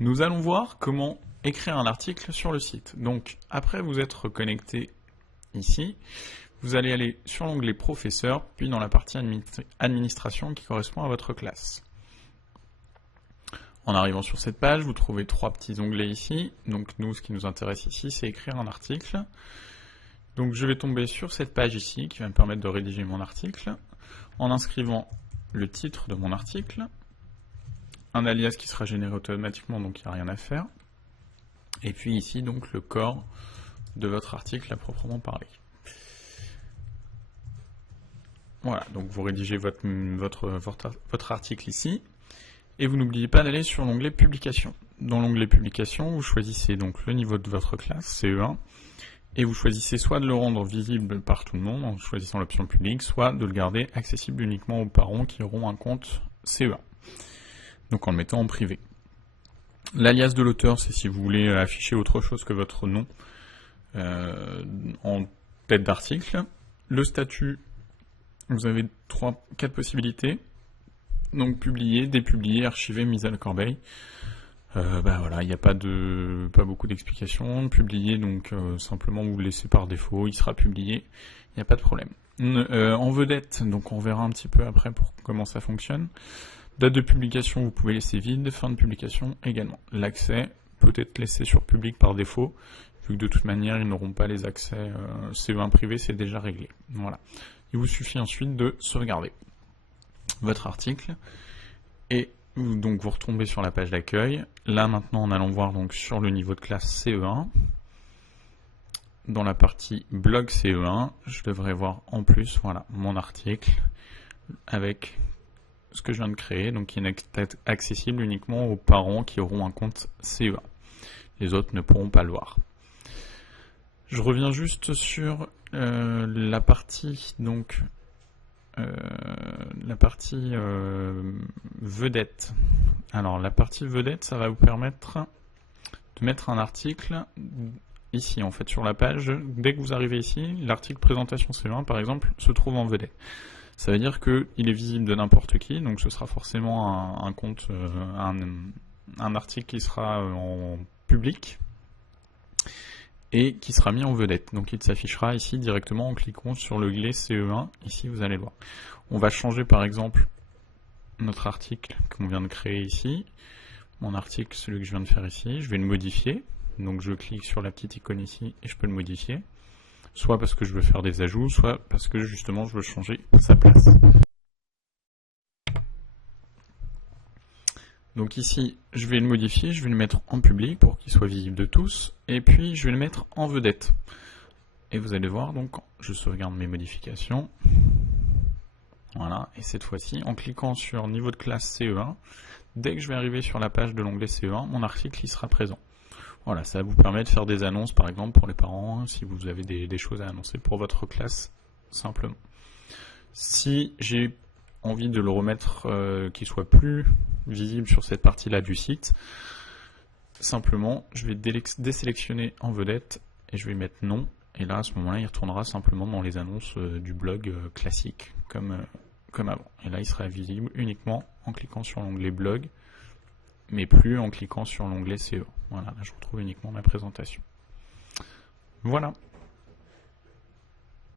Nous allons voir comment écrire un article sur le site. Donc, après vous être connecté ici, vous allez aller sur l'onglet Professeur, puis dans la partie Administration qui correspond à votre classe. En arrivant sur cette page, vous trouvez trois petits onglets ici. Donc nous, ce qui nous intéresse ici, c'est écrire un article. Donc je vais tomber sur cette page ici, qui va me permettre de rédiger mon article, en inscrivant le titre de mon article, un alias qui sera généré automatiquement, donc il n'y a rien à faire, et puis ici, donc le corps de votre article à proprement parler. Voilà, donc vous rédigez votre article ici, et vous n'oubliez pas d'aller sur l'onglet Publication. Dans l'onglet Publication, vous choisissez donc le niveau de votre classe, CE1, et vous choisissez soit de le rendre visible par tout le monde en choisissant l'option publique, soit de le garder accessible uniquement aux parents qui auront un compte CE1, donc en le mettant en privé. L'alias de l'auteur, c'est si vous voulez afficher autre chose que votre nom en tête d'article. Le statut, vous avez 4 possibilités. Donc publier, dépublier, archiver, mise à la corbeille. Voilà, il n'y a pas beaucoup d'explications. Publier, donc simplement vous le laissez par défaut, il sera publié, il n'y a pas de problème. En vedette, donc on verra un petit peu après pour comment ça fonctionne. Date de publication, vous pouvez laisser vide, fin de publication également. L'accès peut être laissé sur public par défaut, vu que de toute manière ils n'auront pas les accès CE1 privé, c'est déjà réglé. Voilà. Il vous suffit ensuite de sauvegarder votre article et donc vous retombez sur la page d'accueil. Là maintenant en allant voir donc sur le niveau de classe CE1, dans la partie blog CE1, je devrais voir en plus voilà mon article avec ce que je viens de créer, donc qui n'est accessible uniquement aux parents qui auront un compte CE1. Les autres ne pourront pas le voir. Je reviens juste sur la partie donc vedette. Alors la partie vedette, ça va vous permettre de mettre un article ici en fait sur la page. Dès que vous arrivez ici, l'article présentation CE1 par exemple se trouve en vedette. Ça veut dire qu'il est visible de n'importe qui, donc ce sera forcément un article qui sera en public et qui sera mis en vedette. Donc il s'affichera ici directement en cliquant sur le l'onglet CE1, ici vous allez le voir. On va changer par exemple notre article qu'on vient de créer ici, mon article, celui que je viens de faire ici, je vais le modifier, donc je clique sur la petite icône ici et je peux le modifier. Soit parce que je veux faire des ajouts, soit parce que justement je veux changer sa place. Donc ici, je vais le modifier, je vais le mettre en public pour qu'il soit visible de tous, et puis je vais le mettre en vedette. Et vous allez voir, donc je sauvegarde mes modifications. Voilà, et cette fois-ci, en cliquant sur niveau de classe CE1, dès que je vais arriver sur la page de l'onglet CE1, mon article y sera présent. Voilà, ça vous permet de faire des annonces par exemple pour les parents, si vous avez des choses à annoncer pour votre classe, simplement. Si j'ai envie de le remettre, qu'il soit plus visible sur cette partie-là du site, simplement, je vais désélectionner en vedette et je vais mettre non. Et là, à ce moment-là, il retournera simplement dans les annonces du blog classique, comme avant. Et là, il sera visible uniquement en cliquant sur l'onglet blog, mais plus en cliquant sur l'onglet CE. Voilà, là je retrouve uniquement ma présentation. Voilà.